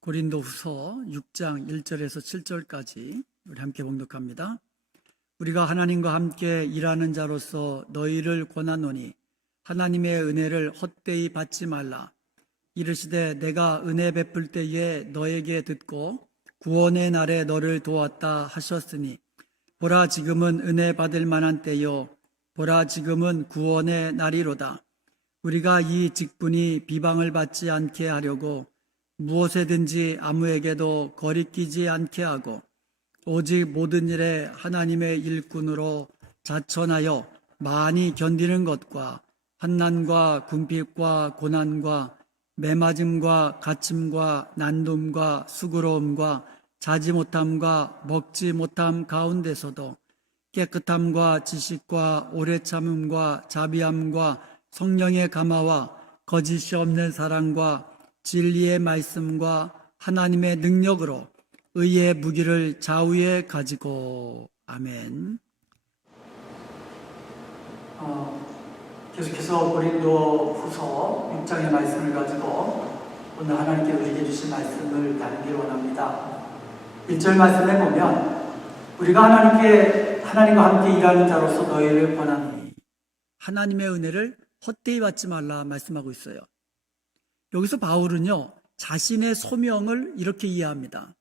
고린도후서 6장 1절에서 7절까지 우리 함께 봉독합니다. 우리가 하나님과 함께 일하는 자로서 너희를 권하노니 하나님의 은혜를 헛되이 받지 말라. 이르시되 내가 은혜 베풀 때에 너에게 듣고 구원의 날에 너를 도왔다 하셨으니 보라 지금은 은혜 받을 만한 때요 보라 지금은 구원의 날이로다. 우리가 이 직분이 비방을 받지 않게 하려고 무엇에든지 아무에게도 거리끼지 않게 하고 오직 모든 일에 하나님의 일꾼으로 자천하여 많이 견디는 것과 환난과 궁핍과 고난과 매맞음과 갇힘과 난둠과 수고로움과 자지 못함과 먹지 못함 가운데서도 깨끗함과 지식과 오래 참음과 자비함과 성령의 감화와 거짓이 없는 사랑과 진리의 말씀과 하나님의 능력으로 의의 무기를 좌우에 가지고. 아멘. 계속해서 고린도후서 6장의 말씀을 가지고 오늘 하나님께 우리에게 주신 말씀을 나누기를 원합니다. 1절 말씀에 보면 우리가 하나님과 함께 일하는 자로서 너희를 권하노니 하나님의 은혜를 헛되이 받지 말라 말씀하고 있어요. 여기서 바울은요, 자신의 소명을 이렇게 이해합니다.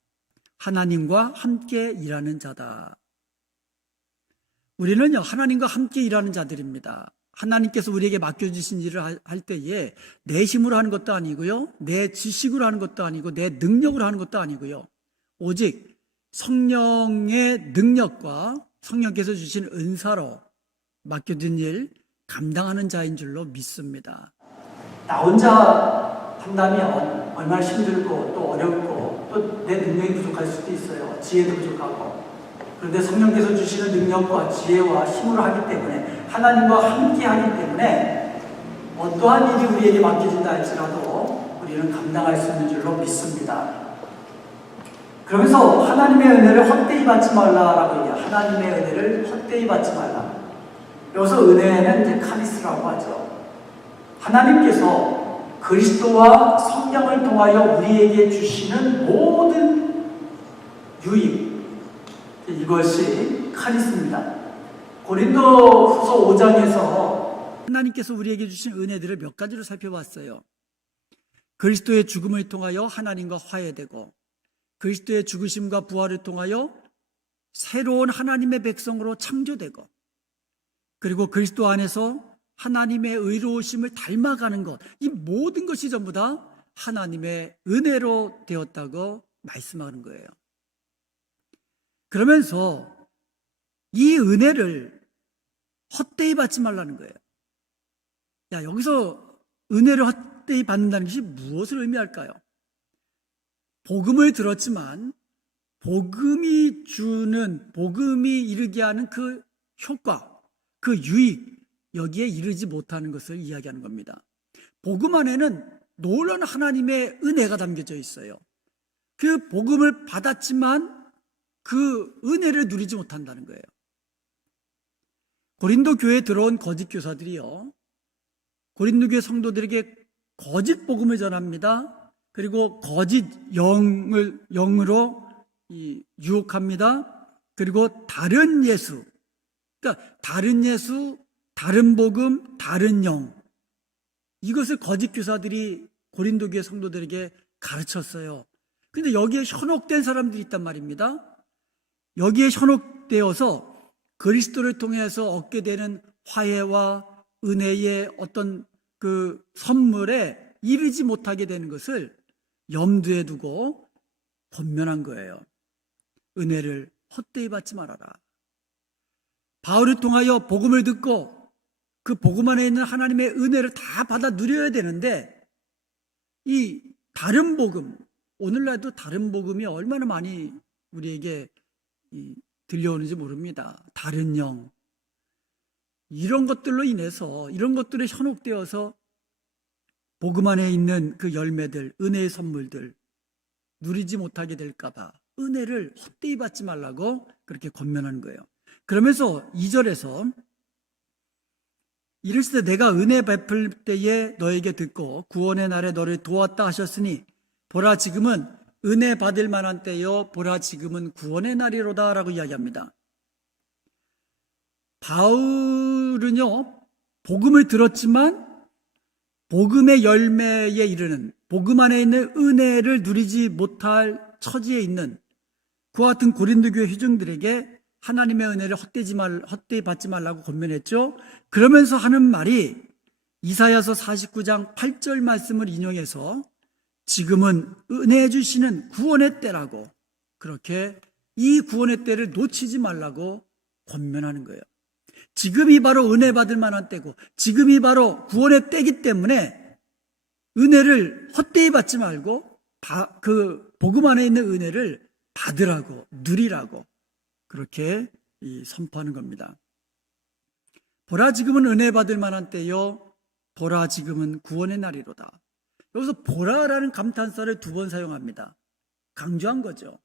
하나님과 함께 일하는 자다. 우리는요, 하나님과 함께 일하는 자들입니다. 하나님께서 우리에게 맡겨주신 일을 할 때에 내 힘으로 하는 것도 아니고요, 내 지식으로 하는 것도 아니고, 내 능력으로 하는 것도 아니고요, 오직 성령의 능력과 성령께서 주신 은사로 맡겨진 일 감당하는 자인 줄로 믿습니다. 나 혼자 한다면 얼마나 힘들고 또 어렵고 또 내 능력이 부족할 수도 있어요. 지혜도 부족하고. 그런데 성령께서 주시는 능력과 지혜와 힘으로 하기 때문에 하나님과 함께 하기 때문에 어떠한 일이 우리에게 맡겨진다 할지라도 우리는 감당할 수 있는 줄로 믿습니다. 그러면서 하나님의 은혜를 헛되이 받지 말라라고 얘기해요. 하나님의 은혜를 헛되이 받지 말라. 여기서 은혜는 이제 카리스라고 하죠. 하나님께서 그리스도와 성령을 통하여 우리에게 주시는 모든 유익, 이것이 카리스입니다. 고린도후서 5장에서 하나님께서 우리에게 주신 은혜들을 몇 가지로 살펴봤어요. 그리스도의 죽음을 통하여 하나님과 화해되고, 그리스도의 죽으심과 부활을 통하여 새로운 하나님의 백성으로 창조되고, 그리고 그리스도 안에서 하나님의 의로우심을 닮아가는 것, 이 모든 것이 전부 다 하나님의 은혜로 되었다고 말씀하는 거예요. 그러면서 이 은혜를 헛되이 받지 말라는 거예요. 여기서 은혜를 헛되이 받는다는 것이 무엇을 의미할까요? 복음을 들었지만 복음이 이르게 하는 그 효과, 그 유익, 여기에 이르지 못하는 것을 이야기하는 겁니다. 복음 안에는 놀라운 하나님의 은혜가 담겨져 있어요. 그 복음을 받았지만 그 은혜를 누리지 못한다는 거예요. 고린도 교회에 들어온 거짓 교사들이요, 고린도 교회 성도들에게 거짓 복음을 전합니다. 그리고 거짓 영으로 유혹합니다. 그리고 다른 예수, 그러니까 다른 예수, 다른 복음, 다른 영, 이것을 거짓 교사들이 고린도 교회 성도들에게 가르쳤어요. 근데 여기에 현혹된 사람들이 있단 말입니다. 여기에 현혹되어서 그리스도를 통해서 얻게 되는 화해와 은혜의 어떤 그 선물에 이르지 못하게 되는 것을 염두에 두고 권면한 거예요. 은혜를 헛되이 받지 말아라. 바울을 통하여 복음을 듣고 그 복음 안에 있는 하나님의 은혜를 다 받아 누려야 되는데, 이 다른 복음, 오늘날도 다른 복음이 얼마나 많이 우리에게 들려오는지 모릅니다. 다른 영, 이런 것들로 인해서, 이런 것들에 현혹되어서 복음 안에 있는 그 열매들, 은혜의 선물들 누리지 못하게 될까봐 은혜를 헛되이 받지 말라고 그렇게 권면하는 거예요. 그러면서 2절에서 이르시되 내가 은혜 베풀 때에 너에게 듣고 구원의 날에 너를 도왔다 하셨으니 보라 지금은 은혜 받을 만한 때요 보라 지금은 구원의 날이로다 라고 이야기합니다. 바울은요 복음을 들었지만 복음의 열매에 이르는 복음 안에 있는 은혜를 누리지 못할 처지에 있는 그와 같은 고린도 교회 회중들에게 하나님의 은혜를 헛되이 받지 말라고 권면했죠. 그러면서 하는 말이 이사야서 49장 8절 말씀을 인용해서 지금은 은혜 주시는 구원의 때라고, 그렇게 이 구원의 때를 놓치지 말라고 권면하는 거예요. 지금이 바로 은혜 받을 만한 때고 지금이 바로 구원의 때이기 때문에 은혜를 헛되이 받지 말고 그 복음 안에 있는 은혜를 받으라고, 누리라고 그렇게 선포하는 겁니다. 보라 지금은 은혜 받을 만한 때요 보라 지금은 구원의 날이로다. 여기서 보라라는 감탄사를 2번 사용합니다. 강조한 거죠.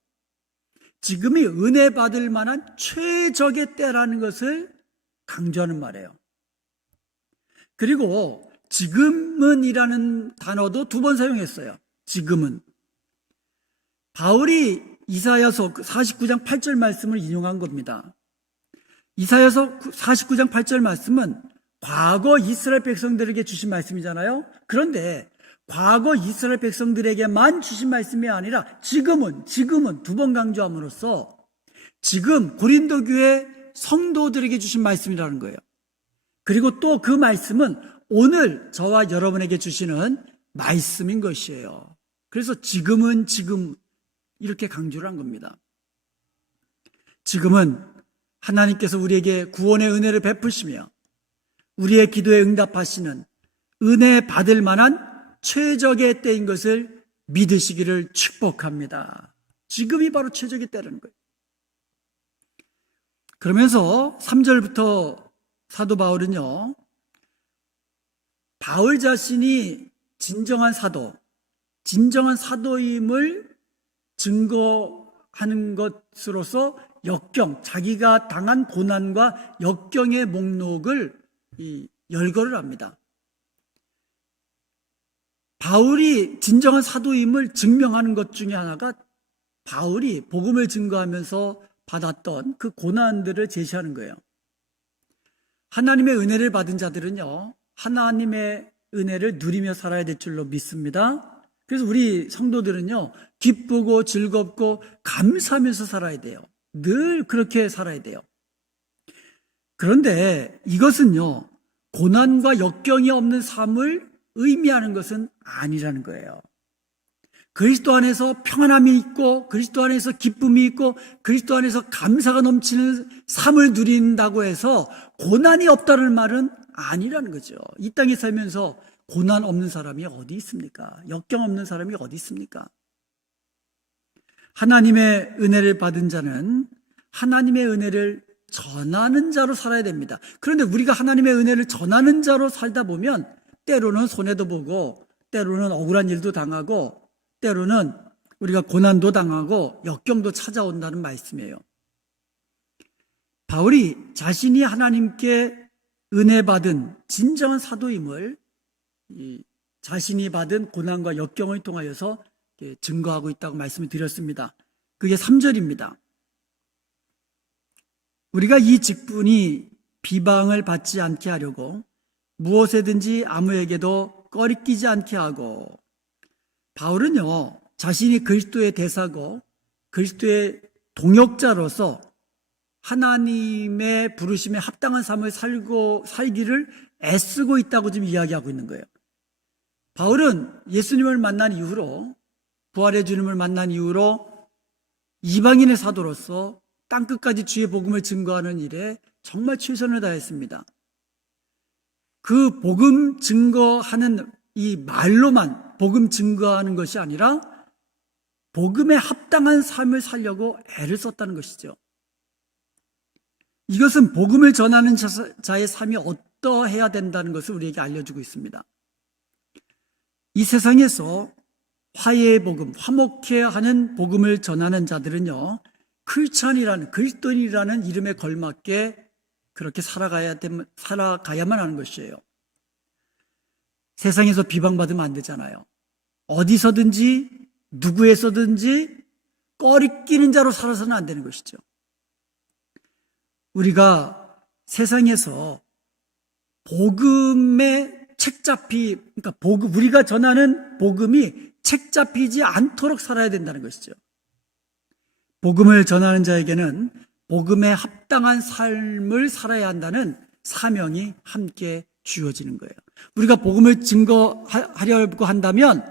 지금이 은혜 받을 만한 최적의 때라는 것을 강조하는 말이에요. 그리고 지금은이라는 단어도 2번 사용했어요. 지금은. 바울이 이사야서 49장 8절 말씀을 인용한 겁니다. 이사야서 49장 8절 말씀은 과거 이스라엘 백성들에게 주신 말씀이잖아요. 그런데 과거 이스라엘 백성들에게만 주신 말씀이 아니라 지금은 2번 강조함으로써 지금 고린도 교회 성도들에게 주신 말씀이라는 거예요. 그리고 또 그 말씀은 오늘 저와 여러분에게 주시는 말씀인 것이에요. 그래서 지금은 지금 이렇게 강조를 한 겁니다. 지금은 하나님께서 우리에게 구원의 은혜를 베푸시며 우리의 기도에 응답하시는 은혜 받을 만한 최적의 때인 것을 믿으시기를 축복합니다. 지금이 바로 최적의 때라는 거예요. 그러면서 3절부터 사도 바울은요, 바울 자신이 진정한 사도임을 증거하는 것으로서 자기가 당한 고난과 역경의 목록을 열거를 합니다. 바울이 진정한 사도임을 증명하는 것 중에 하나가 바울이 복음을 증거하면서 받았던 그 고난들을 제시하는 거예요. 하나님의 은혜를 받은 자들은요, 하나님의 은혜를 누리며 살아야 될 줄로 믿습니다. 그래서 우리 성도들은요, 기쁘고 즐겁고 감사하면서 살아야 돼요. 늘 그렇게 살아야 돼요. 그런데 이것은요, 고난과 역경이 없는 삶을 의미하는 것은 아니라는 거예요. 그리스도 안에서 평안함이 있고 그리스도 안에서 기쁨이 있고 그리스도 안에서 감사가 넘치는 삶을 누린다고 해서 고난이 없다는 말은 아니라는 거죠. 이 땅에 살면서 고난 없는 사람이 어디 있습니까? 역경 없는 사람이 어디 있습니까? 하나님의 은혜를 받은 자는 하나님의 은혜를 전하는 자로 살아야 됩니다. 그런데 우리가 하나님의 은혜를 전하는 자로 살다 보면 때로는 손해도 보고 때로는 억울한 일도 당하고 때로는 우리가 고난도 당하고 역경도 찾아온다는 말씀이에요. 바울이 자신이 하나님께 은혜 받은 진정한 사도임을 자신이 받은 고난과 역경을 통하여서 증거하고 있다고 말씀을 드렸습니다. 그게 3절입니다. 우리가 이 직분이 비방을 받지 않게 하려고 무엇에든지 아무에게도 꺼리끼지 않게 하고, 바울은요, 자신이 그리스도의 대사고 그리스도의 동역자로서 하나님의 부르심에 합당한 삶을 살기를 애쓰고 있다고 지금 이야기하고 있는 거예요. 바울은 예수님을 만난 이후로, 부활의 주님을 만난 이후로 이방인의 사도로서 땅끝까지 주의 복음을 증거하는 일에 정말 최선을 다했습니다. 그 복음 증거하는 이 말로만 복음 증거하는 것이 아니라 복음에 합당한 삶을 살려고 애를 썼다는 것이죠. 이것은 복음을 전하는 자의 삶이 어떠해야 된다는 것을 우리에게 알려주고 있습니다. 이 세상에서 화해의 복음, 화목해 하는 복음을 전하는 자들은요, 크리스찬이라는, 그리스도인이라는 이름에 걸맞게 그렇게 살아가야만 하는 것이에요. 세상에서 비방받으면 안 되잖아요. 어디서든지 누구에서든지 꺼리끼는 자로 살아서는 안 되는 것이죠. 우리가 세상에서 복음의 그러니까 우리가 전하는 복음이 책 잡히지 않도록 살아야 된다는 것이죠. 복음을 전하는 자에게는 복음에 합당한 삶을 살아야 한다는 사명이 함께 주어지는 거예요. 우리가 복음을 증거하려고 한다면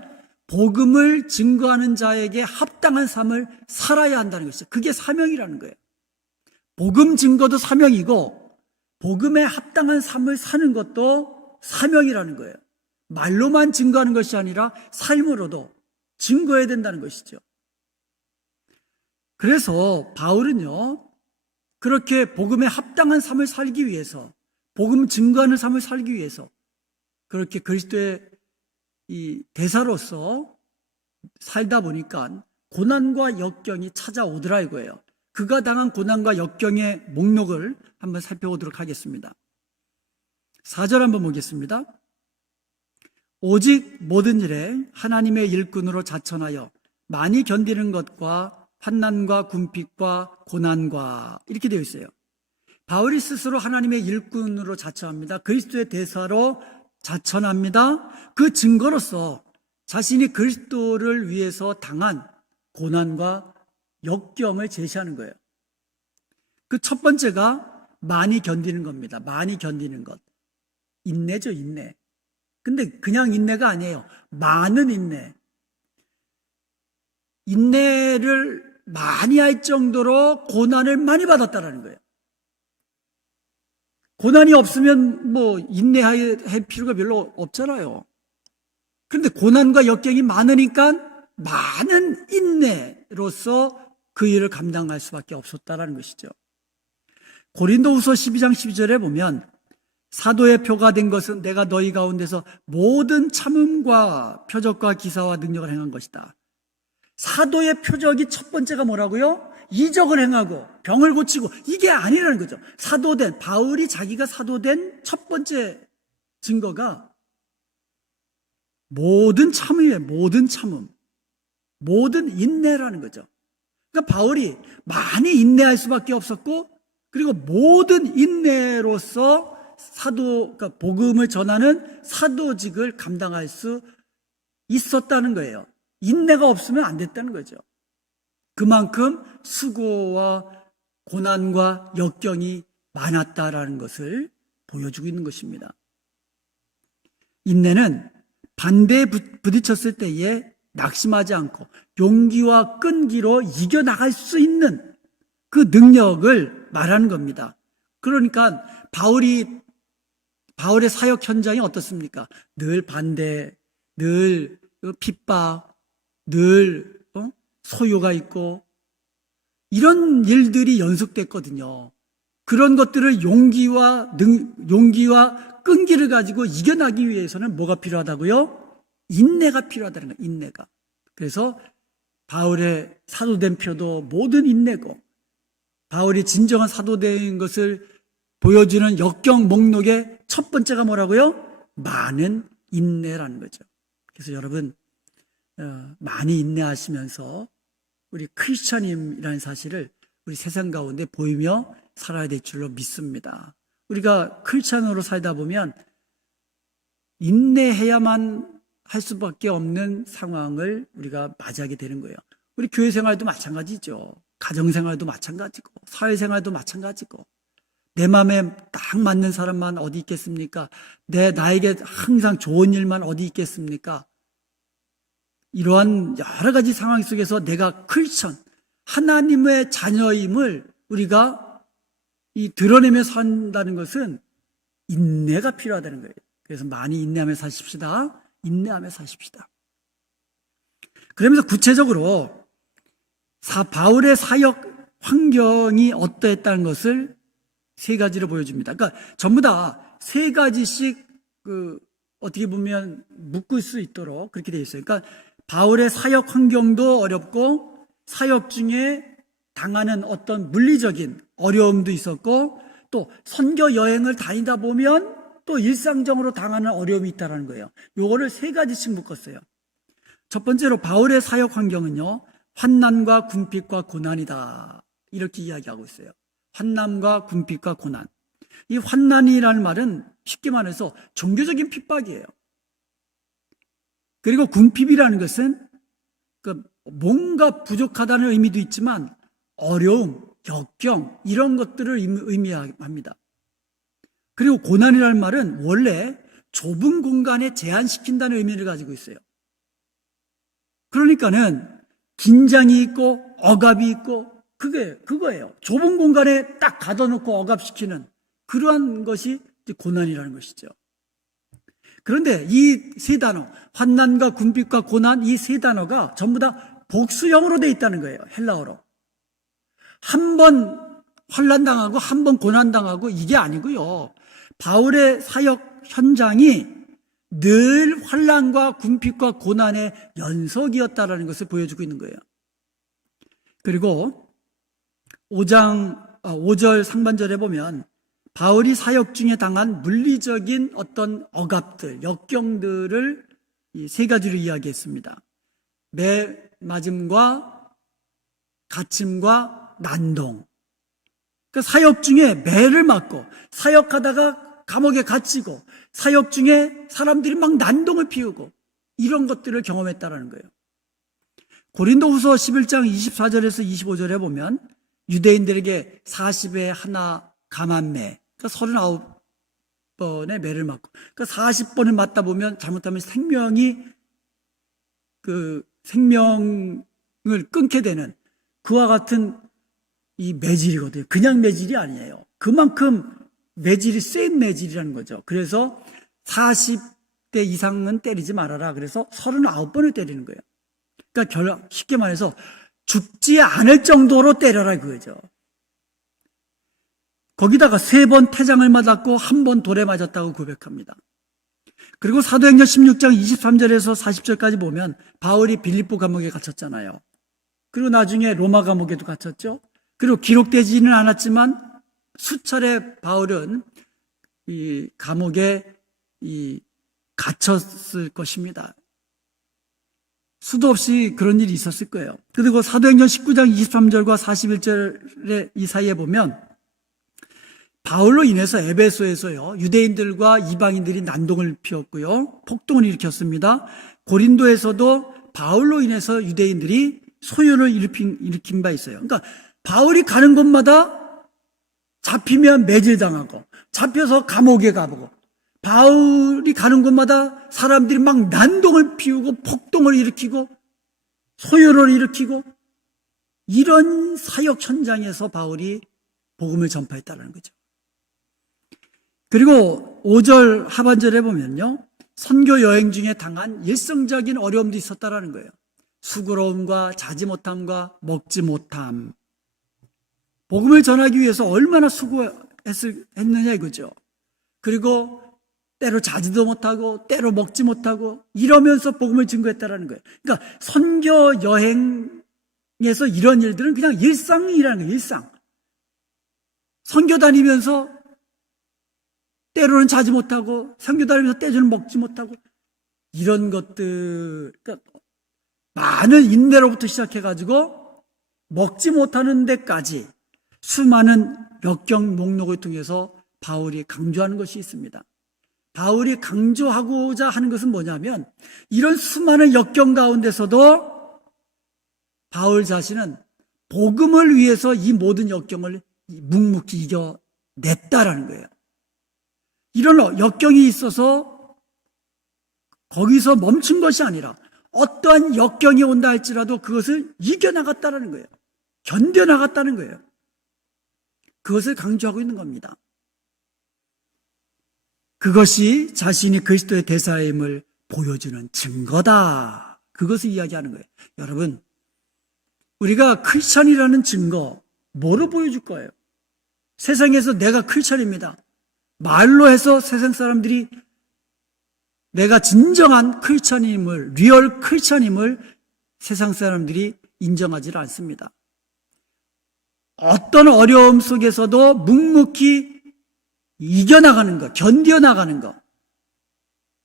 복음을 증거하는 자에게 합당한 삶을 살아야 한다는 것이죠. 그게 사명이라는 거예요. 복음 증거도 사명이고 복음에 합당한 삶을 사는 것도 사명이라는 거예요. 말로만 증거하는 것이 아니라 삶으로도 증거해야 된다는 것이죠. 그래서 바울은요, 그렇게 복음에 합당한 삶을 살기 위해서, 복음 증거하는 삶을 살기 위해서 그렇게 그리스도의 이 대사로서 살다 보니까 고난과 역경이 찾아오더라 이거예요. 그가 당한 고난과 역경의 목록을 한번 살펴보도록 하겠습니다. 4절 한번 보겠습니다. 오직 모든 일에 하나님의 일꾼으로 자천하여 많이 견디는 것과 환난과 궁핍과 고난과 이렇게 되어 있어요. 바울이 스스로 하나님의 일꾼으로 자처합니다. 그리스도의 대사로 자천합니다. 그 증거로서 자신이 그리스도를 위해서 당한 고난과 역경을 제시하는 거예요. 그 첫 번째가 많이 견디는 겁니다. 많이 견디는 것. 인내죠, 인내. 근데 그냥 인내가 아니에요. 많은 인내. 인내를 많이 할 정도로 고난을 많이 받았다는 거예요. 고난이 없으면 인내할 필요가 별로 없잖아요. 그런데 고난과 역경이 많으니까 많은 인내로서 그 일을 감당할 수밖에 없었다는 것이죠. 고린도후서 12장 12절에 보면 사도의 표가 된 것은 내가 너희 가운데서 모든 참음과 표적과 기사와 능력을 행한 것이다. 사도의 표적이 첫 번째가 뭐라고요? 이적을 행하고 병을 고치고 이게 아니라는 거죠. 바울이 자기가 사도된 첫 번째 증거가 모든 참음이에요. 모든 참음. 모든 인내라는 거죠. 그러니까 바울이 많이 인내할 수밖에 없었고 그리고 모든 인내로서 그러니까 복음을 전하는 사도직을 감당할 수 있었다는 거예요. 인내가 없으면 안 됐다는 거죠. 그만큼 수고와 고난과 역경이 많았다라는 것을 보여주고 있는 것입니다. 인내는 반대에 부딪혔을 때에 낙심하지 않고 용기와 끈기로 이겨나갈 수 있는 그 능력을 말하는 겁니다. 그러니까 바울의 사역 현장이 어떻습니까? 늘 반대, 늘 핍박, 늘 소요가 있고 이런 일들이 연속됐거든요. 그런 것들을 용기와 끈기를 가지고 이겨나기 위해서는 뭐가 필요하다고요? 인내가 필요하다는 거예요. 인내가. 그래서 바울의 사도된 표도 모든 인내고 바울이 진정한 사도된 것을 보여주는 역경 목록의 첫 번째가 뭐라고요? 많은 인내라는 거죠. 그래서 여러분 많이 인내하시면서 우리 크리스찬임이라는 사실을 우리 세상 가운데 보이며 살아야 될 줄로 믿습니다. 우리가 크리스찬으로 살다 보면 인내해야만 할 수밖에 없는 상황을 우리가 맞이하게 되는 거예요. 우리 교회 생활도 마찬가지죠. 가정 생활도 마찬가지고 사회 생활도 마찬가지고 내 마음에 딱 맞는 사람만 어디 있겠습니까? 나에게 항상 좋은 일만 어디 있겠습니까? 이러한 여러 가지 상황 속에서 내가 크리스천, 하나님의 자녀임을 우리가 드러내며 산다는 것은 인내가 필요하다는 거예요. 그래서 많이 인내하며 사십시다. 인내하며 사십시다. 그러면서 구체적으로 바울의 사역 환경이 어떠했다는 것을 세 가지로 보여줍니다. 그러니까 전부 다 세 가지씩 어떻게 보면 묶을 수 있도록 그렇게 되어 있어요. 그러니까 바울의 사역 환경도 어렵고 사역 중에 당하는 어떤 물리적인 어려움도 있었고 또 선교 여행을 다니다 보면 또 일상적으로 당하는 어려움이 있다는 거예요. 요거를 세 가지씩 묶었어요. 첫 번째로 바울의 사역 환경은요, 환난과 궁핍과 고난이다. 이렇게 이야기하고 있어요. 환난과 궁핍과 고난. 이 환난이라는 말은 쉽게 말해서 종교적인 핍박이에요. 그리고 궁핍이라는 것은 뭔가 부족하다는 의미도 있지만 어려움, 역경 이런 것들을 의미합니다. 그리고 고난이라는 말은 원래 좁은 공간에 제한시킨다는 의미를 가지고 있어요. 그러니까는 긴장이 있고 억압이 있고 그거예요. 좁은 공간에 딱 가둬놓고 억압시키는 그러한 것이 고난이라는 것이죠. 그런데 이 세 단어, 환난과 궁핍과 고난, 이 세 단어가 전부 다 복수형으로 되어 있다는 거예요. 헬라어로. 한 번 환난당하고 한 번 고난당하고 이게 아니고요. 바울의 사역 현장이 늘 환난과 궁핍과 고난의 연속이었다는 것을 보여주고 있는 거예요. 그리고 5절 상반절에 보면 바울이 사역 중에 당한 물리적인 어떤 억압들, 역경들을 이 세 가지로 이야기했습니다. 매 맞음과 갇힘과 난동. 그러니까 사역 중에 매를 맞고 사역하다가 감옥에 갇히고 사역 중에 사람들이 막 난동을 피우고 이런 것들을 경험했다는 거예요. 고린도후서 11장 24절에서 25절에 보면 유대인들에게 40에 하나 감한매, 그러니까 39번의 매를 맞고, 그러니까 40번을 맞다 보면 잘못하면 생명을 끊게 되는 그와 같은 이 매질이거든요. 그냥 매질이 아니에요. 그만큼 매질이 센 매질이라는 거죠. 그래서 40대 이상은 때리지 말아라. 그래서 39번을 때리는 거예요. 그러니까 쉽게 말해서 죽지 않을 정도로 때려라 그거죠. 거기다가 3번 태장을 맞았고 1번 돌에 맞았다고 고백합니다. 그리고 사도행전 16장 23절에서 40절까지 보면 바울이 빌립보 감옥에 갇혔잖아요. 그리고 나중에 로마 감옥에도 갇혔죠. 그리고 기록되지는 않았지만 수차례 바울은 이 감옥에 갇혔을 것입니다. 수도 없이 그런 일이 있었을 거예요. 그리고 사도행전 19장 23절과 41절의 이 사이에 보면 바울로 인해서 에베소에서요, 유대인들과 이방인들이 난동을 피웠고요, 폭동을 일으켰습니다. 고린도에서도 바울로 인해서 유대인들이 소요를 일으킨 바 있어요. 그러니까 바울이 가는 곳마다 잡히면 매질당하고 잡혀서 감옥에 가보고 바울이 가는 곳마다 사람들이 막 난동을 피우고 폭동을 일으키고 소요를 일으키고 이런 사역 현장에서 바울이 복음을 전파했다는 거죠. 그리고 5절 하반절에 보면요, 선교 여행 중에 당한 일성적인 어려움도 있었다라는 거예요. 수고로움과 자지 못함과 먹지 못함. 복음을 전하기 위해서 얼마나 수고했느냐 이거죠. 그리고 때로 자지도 못하고 때로 먹지 못하고 이러면서 복음을 증거했다라는 거예요. 그러니까 선교 여행에서 이런 일들은 그냥 일상이라는 거예요. 일상. 선교 다니면서 때로는 자지 못하고 선교 다니면서 때로는 먹지 못하고 이런 것들, 그러니까 많은 인내로부터 시작해가지고 먹지 못하는 데까지 수많은 역경 목록을 통해서 바울이 강조하는 것이 있습니다. 바울이 강조하고자 하는 것은 뭐냐면 이런 수많은 역경 가운데서도 바울 자신은 복음을 위해서 이 모든 역경을 묵묵히 이겨냈다라는 거예요. 이런 역경이 있어서 거기서 멈춘 것이 아니라 어떠한 역경이 온다 할지라도 그것을 이겨나갔다는 거예요. 견뎌나갔다는 거예요. 그것을 강조하고 있는 겁니다. 그것이 자신이 그리스도의 대사임을 보여주는 증거다. 그것을 이야기하는 거예요. 여러분, 우리가 크리스천이라는 증거 뭐로 보여줄 거예요? 세상에서 내가 크리스천입니다. 말로 해서 세상 사람들이 내가 진정한 크리스천임을, 리얼 크리스천임을 세상 사람들이 인정하지 않습니다. 어떤 어려움 속에서도 묵묵히 이겨나가는 것, 견뎌나가는 것,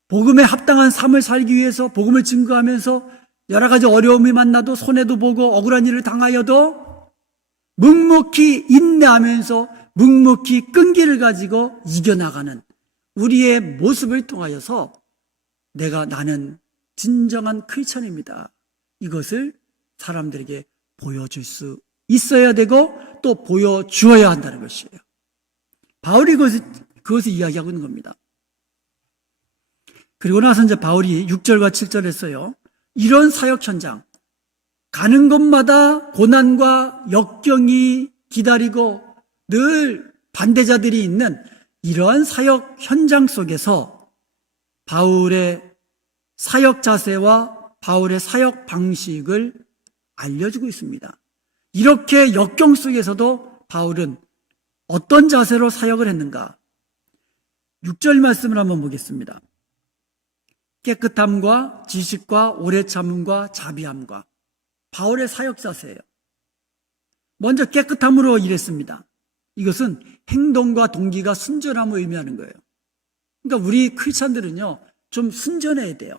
복음에 합당한 삶을 살기 위해서 복음을 증거하면서 여러 가지 어려움이 만나도 손해도 보고 억울한 일을 당하여도 묵묵히 인내하면서 묵묵히 끈기를 가지고 이겨나가는 우리의 모습을 통하여서 나는 진정한 크리스천입니다. 이것을 사람들에게 보여줄 수 있어야 되고 또 보여주어야 한다는 것이에요. 바울이 그것을 이야기하고 있는 겁니다. 그리고 나서 이제 바울이 6절과 7절 했어요. 이런 사역 현장, 가는 곳마다 고난과 역경이 기다리고 늘 반대자들이 있는 이러한 사역 현장 속에서 바울의 사역 자세와 바울의 사역 방식을 알려주고 있습니다. 이렇게 역경 속에서도 바울은 어떤 자세로 사역을 했는가? 6절 말씀을 한번 보겠습니다. 깨끗함과 지식과 오래 참음과 자비함과 바울의 사역 자세예요. 먼저 깨끗함으로 일했습니다. 이것은 행동과 동기가 순전함을 의미하는 거예요. 그러니까 우리 크리스찬들은요, 좀 순전해야 돼요.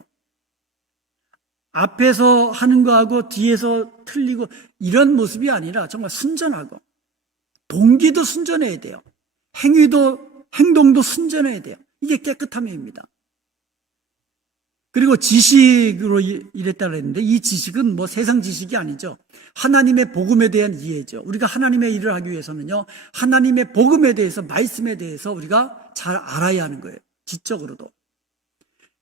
앞에서 하는 거하고 뒤에서 틀리고 이런 모습이 아니라 정말 순전하고 동기도 순전해야 돼요. 행동도 순전해야 돼요. 이게 깨끗함입니다. 그리고 지식으로 일했다고 했는데 이 지식은 뭐 세상 지식이 아니죠. 하나님의 복음에 대한 이해죠. 우리가 하나님의 일을 하기 위해서는요, 하나님의 복음에 대해서, 말씀에 대해서 우리가 잘 알아야 하는 거예요. 지적으로도.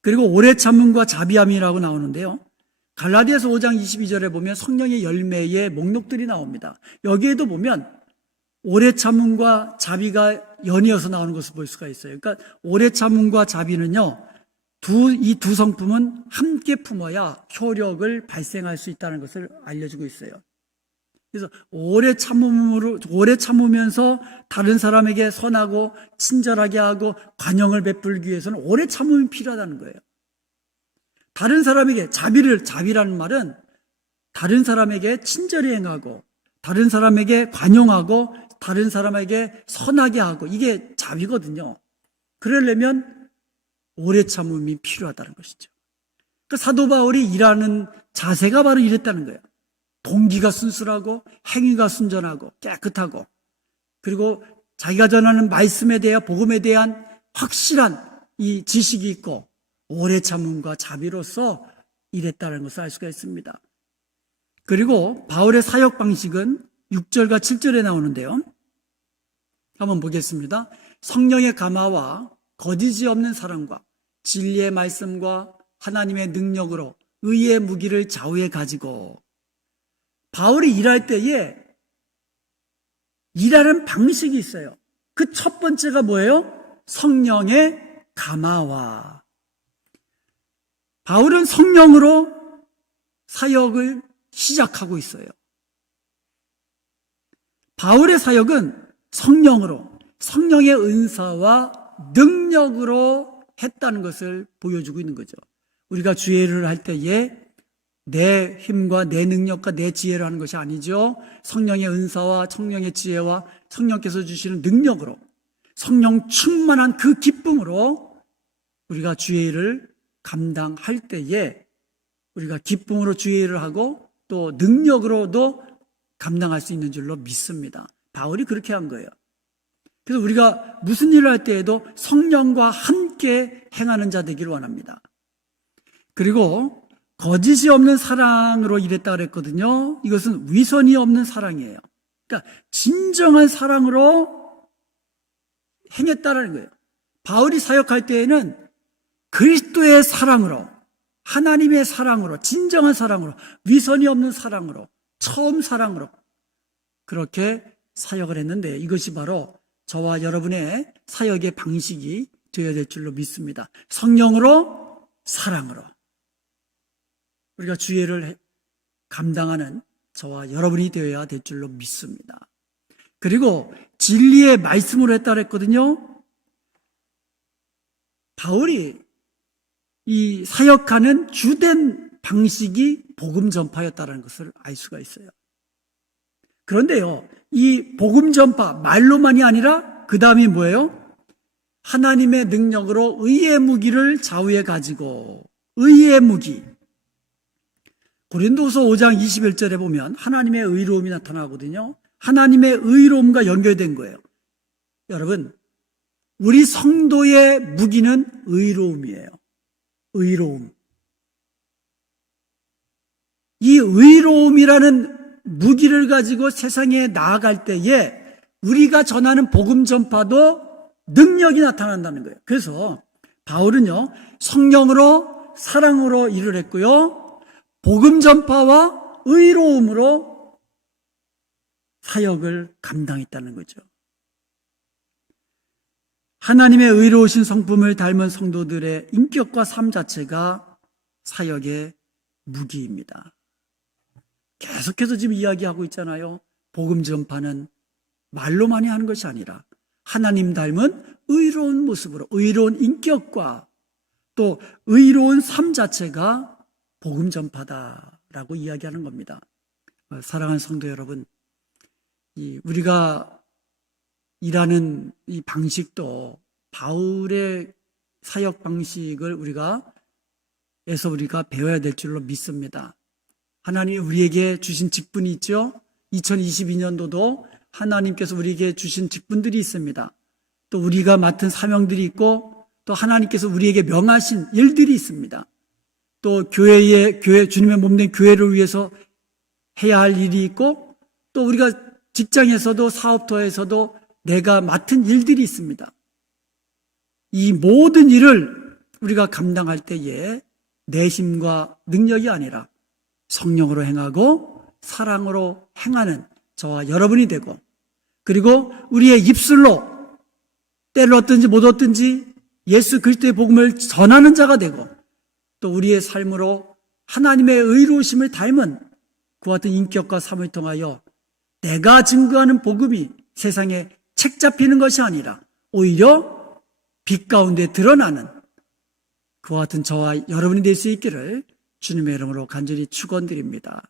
그리고 오래 참음과 자비함이라고 나오는데요. 갈라디아서 5장 22절에 보면 성령의 열매의 목록들이 나옵니다. 여기에도 보면 오래 참음과 자비가 연이어서 나오는 것을 볼 수가 있어요. 그러니까 오래 참음과 자비는요, 이 두 성품은 함께 품어야 효력을 발생할 수 있다는 것을 알려주고 있어요. 그래서 오래 참으면서 다른 사람에게 선하고 친절하게 하고 관용을 베풀기 위해서는 오래 참음이 필요하다는 거예요. 다른 사람에게 자비라는 말은 다른 사람에게 친절히 행하고 다른 사람에게 관용하고 다른 사람에게 선하게 하고, 이게 자비거든요. 그러려면 오래 참음이 필요하다는 것이죠. 그 사도 바울이 일하는 자세가 바로 이랬다는 거예요. 동기가 순수하고 행위가 순전하고 깨끗하고, 그리고 자기가 전하는 말씀에 대한, 복음에 대한 확실한 이 지식이 있고 오래 참음과 자비로서 일했다는 것을 알 수가 있습니다. 그리고 바울의 사역 방식은 6절과 7절에 나오는데요. 한번 보겠습니다. 성령의 감화와 거짓이 없는 사랑과 진리의 말씀과 하나님의 능력으로 의의 무기를 좌우에 가지고, 바울이 일할 때에 일하는 방식이 있어요. 그 첫 번째가 뭐예요? 성령의 감화와. 바울은 성령으로 사역을 시작하고 있어요. 바울의 사역은 성령으로, 성령의 은사와 능력으로 했다는 것을 보여주고 있는 거죠. 우리가 주일을 할 때에 내 힘과 내 능력과 내 지혜로 하는 것이 아니죠. 성령의 은사와 성령의 지혜와 성령께서 주시는 능력으로, 성령 충만한 그 기쁨으로 우리가 주의 일을 감당할 때에 우리가 기쁨으로 주의 일을 하고 또 능력으로도 감당할 수 있는 줄로 믿습니다. 바울이 그렇게 한 거예요. 그래서 우리가 무슨 일을 할 때에도 성령과 함께 행하는 자 되기를 원합니다. 그리고 거짓이 없는 사랑으로 일했다 그랬거든요. 이것은 위선이 없는 사랑이에요. 그러니까 진정한 사랑으로 행했다라는 거예요. 바울이 사역할 때에는 그리스도의 사랑으로, 하나님의 사랑으로, 진정한 사랑으로, 위선이 없는 사랑으로, 처음 사랑으로 그렇게 사역을 했는데, 이것이 바로 저와 여러분의 사역의 방식이 되어야 될 줄로 믿습니다. 성령으로, 사랑으로 우리가 주의를 감당하는 저와 여러분이 되어야 될 줄로 믿습니다. 그리고 진리의 말씀으로 했다 그랬거든요. 바울이 이 사역하는 주된 방식이 복음 전파였다는 것을 알 수가 있어요. 그런데요, 이 복음 전파 말로만이 아니라 그 다음이 뭐예요? 하나님의 능력으로 의의 무기를 좌우에 가지고, 의의 무기. 고린도서 5장 21절에 보면 하나님의 의로움이 나타나거든요. 하나님의 의로움과 연결된 거예요. 여러분, 우리 성도의 무기는 의로움이에요. 의로움. 이 의로움이라는 무기를 가지고 세상에 나아갈 때에 우리가 전하는 복음 전파도 능력이 나타난다는 거예요. 그래서 바울은요, 성령으로 사랑으로 일을 했고요, 복음 전파와 의로움으로 사역을 감당했다는 거죠. 하나님의 의로우신 성품을 닮은 성도들의 인격과 삶 자체가 사역의 무기입니다. 계속해서 지금 이야기하고 있잖아요. 복음 전파는 말로만이 하는 것이 아니라 하나님 닮은 의로운 모습으로, 의로운 인격과 또 의로운 삶 자체가 복음 전파다라고 이야기하는 겁니다. 사랑하는 성도 여러분, 우리가 일하는 이 방식도 바울의 사역 방식을 우리가 배워야 될 줄로 믿습니다. 하나님이 우리에게 주신 직분이 있죠. 2022년도도 하나님께서 우리에게 주신 직분들이 있습니다. 또 우리가 맡은 사명들이 있고 또 하나님께서 우리에게 명하신 일들이 있습니다. 또 교회 주님의 몸된 교회를 위해서 해야 할 일이 있고 또 우리가 직장에서도 사업터에서도 내가 맡은 일들이 있습니다. 이 모든 일을 우리가 감당할 때에 내 힘과 능력이 아니라 성령으로 행하고 사랑으로 행하는 저와 여러분이 되고, 그리고 우리의 입술로 때를 얻든지 못 얻든지 예수 그리스도의 복음을 전하는 자가 되고, 또 우리의 삶으로 하나님의 의로우심을 닮은 그와 같은 인격과 삶을 통하여 내가 증거하는 복음이 세상에 책 잡히는 것이 아니라 오히려 빛 가운데 드러나는 그와 같은 저와 여러분이 될 수 있기를 주님의 이름으로 간절히 축원드립니다.